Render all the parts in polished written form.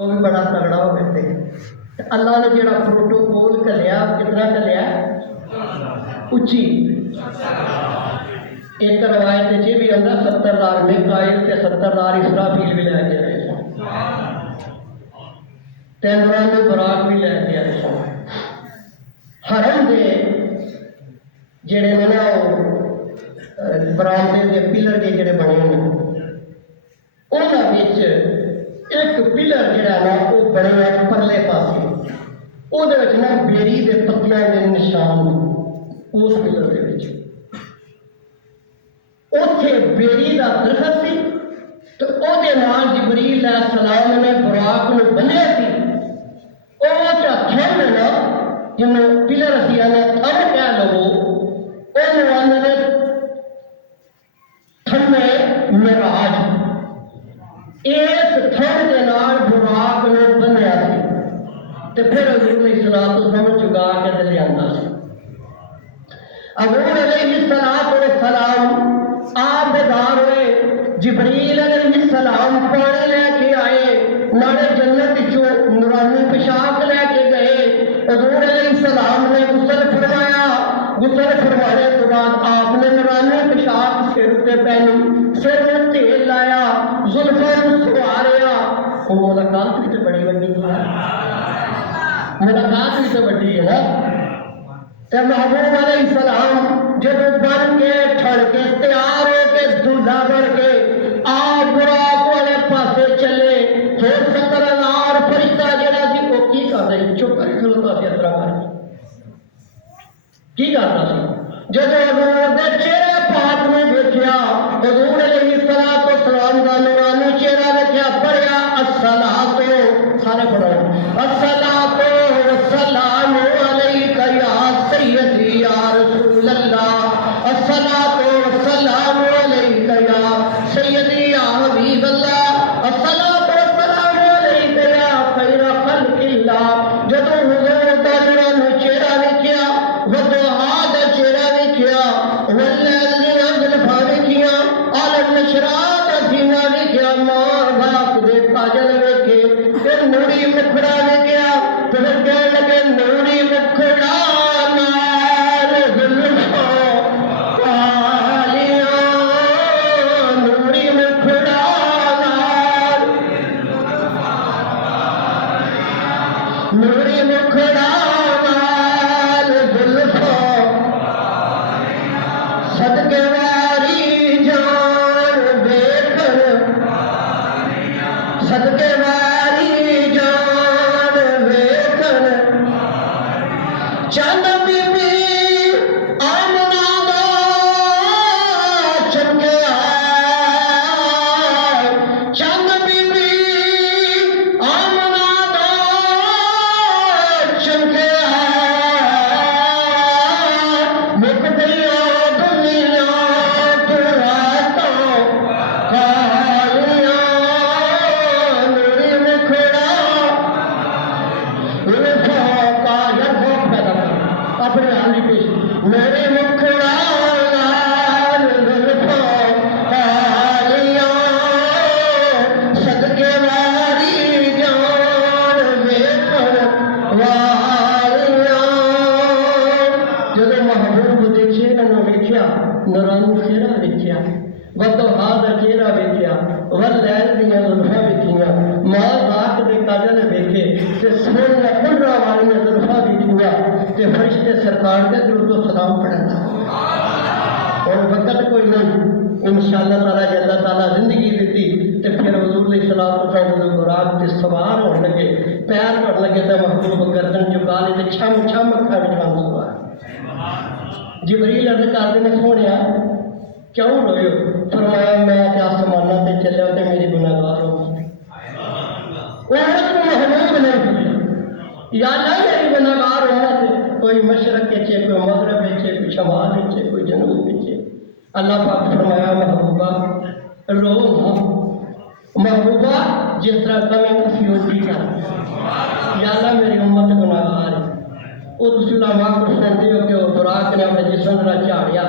وہ بھی بڑا تگڑا ہو گئے تھے۔ اللہ نے جڑا پروٹوکول کلیا کتنا کلیا اچھی ایک روایت یہ بھی اندر 70,000 میکائیل تے 70,000 اسرافیل بھی لے کے آئے سن، 93 براق بھی لے کے آئے سن۔ حرم دے جڑے نے نا برامدے دے پلر کے جڑے بنے ہیں انہاں وچ ایک پلر جڑا نا وہ بنے پرلے پاسے وہ نا بیری دے پتیاں دے نشان اس پلر دے وچ اوتھے بیری دا درخت سی تو او دے نال جبریل علیہ السلام نے براق نو بنیا سی۔ او چا تھن نا جنوں پلر اسی نے تھن کہہ لو او نے تھن معراج اس تھن دے نال براق نو بنیا سی تے پھر حضور علیہ السلام چگا کے تے لیندا سی۔ حضور علیہ السلام آپ بیدار ہوئے، جبریل علیہ السلام پانی لے کے آئے، نالے جنت چوں نورانی پوشاک لے کے گئے۔ حضور علیہ السلام نے غسل فرمایا، غسل فرمانے کے بعد آپ نے نورانی پوشاک سر تے پہنی، سر میں تیل لایا، زلفاں نوں سواریا۔ وہ ملاقات بھی تو بڑی وڈی ہے، ملاقات بھی تو بڑی ہے نا۔ تے محبوب علیہ السلام جب بن کے ٹھڑ کے تیار ہو کے دلہا بن کے آپ براق والے پاسے چلے، پھر 70,000 فرشتہ جڑا سی وہ کی کر رہے چپ کر کھلوتا سی، اطرا کر کی کرتا سی۔ جب حضور دے چہرے پاک میں دیکھیا، حضور علیہ السلام دا نورانی چہرہ دیکھیا، پڑھیا الصلاۃ، سارے پڑھو الصلاۃ والسلام علیک یا سیدی یا رسول اللہ، الصلاۃ والسلام علیک یا سیدی یا حبیب اللہ، الصلاۃ والسلام علیک یا خیر خلق اللہ۔ جب حضور دا نورانی چہرہ دیکھیا، وضحا دا چہرہ دیکھیا، واللیل زلفاں دیکھیا، عالم نشرا دا سینہ دیکھیا، ماں باپ دے کاجل دیکھے، پھر نوری مکھڑا دیکھیا، پھر کہنے لگے نوری مکھڑا نال زلفاں کالیاں، نوری مکھڑا نال، نوری مکھڑا نال زلفاں، صدقے واری جان ویکھن، صدقے واری جان ویکھن، چند بی بی آمنہ دا چمکیا، چند بی بی آمنہ دا چمکیا، مک گیا دنیا تو راتاں کالیاں، نوری مکھڑا زلفاں کالیاں، خوف پیدا کر اپنے حال ہی پیش، نوری مکھڑا نال زلفاں کالیاں، صدقے واری جان ویکھن والیاں۔ جدو محبوب دے چہرے نوں ویکھیا، نورانی چہرہ ویکھیا، وضحا دا چہرہ ویکھیا، واللیل دیاں زلفاں ویکھیاں، ماں باپ دے کاجل ویکھے، تے سونے کھڑا والیاں زلفاں ویکھیاں، تے فرشتے سرکار دے درود و سلام پڑھنا۔ اور وقت کوئی نہیں، انشاءاللہ تعالیٰ جل اللہ تعالیٰ زندگی دیتی تے پھر حضور علیہ السلام براق تے سوار ہونے لگے، پیر پڑ لگے تے محبوب گردن چکا لی تے چھم چھم اکھا وچ سوار۔ جبریل عرض کردے نے سونیا کیوں روئے ہو؟ فرمایا میں تے آسماناں تے چلیا تے میری گناہگار ہو گئی۔ وہ عورت کو محبوب نے یا اللہ میری گناہگار ہونا تے کوئی مشرق کے چے، کوئی مغرب کے، کوئی شمال کے، کوئی جنوب کے۔ اللہ پاک فرمایا محبوبہ رو نہ، محبوبہ جس طرح کمی اسی ہوتی کر، یا اللہ میری امت گناہگار ہے۔ وہ تسی علماء کو سنتے ہو کہ وہ براق نے اپنے جسم ذرا جھاڑیا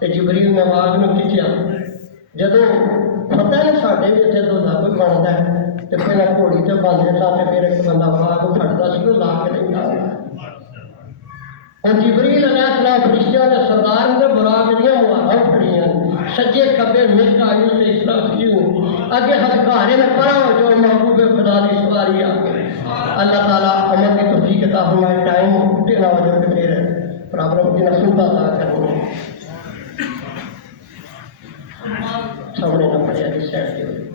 تے جبریل نے آواز نو کھچیا، جدوں پتہ نہیں ساڈے بھی اتنے دو کوئی بنتا ہے تو پہلے گھوڑی سے باندھے سا پھر ایک بندہ باغ پھٹتا سی وہ لا کے نہیں آیا اور جبریل علیہ السلام فرشتیاں نے سردار نے براق دیا مہارا پھڑیاں سجے کبے میکائیل سے اسرافیل اگے ہتھکارے میں پڑا ہو جو محبوب خدا کی سواری آ گئی اللہ تعالیٰ عمل کی توفیق عطا فرمائے ٹائم اٹھے نہ ہو جو پھر پرابلم کی نسلتا ادا کرنی سامنے نہ پڑے اس سائڈ کے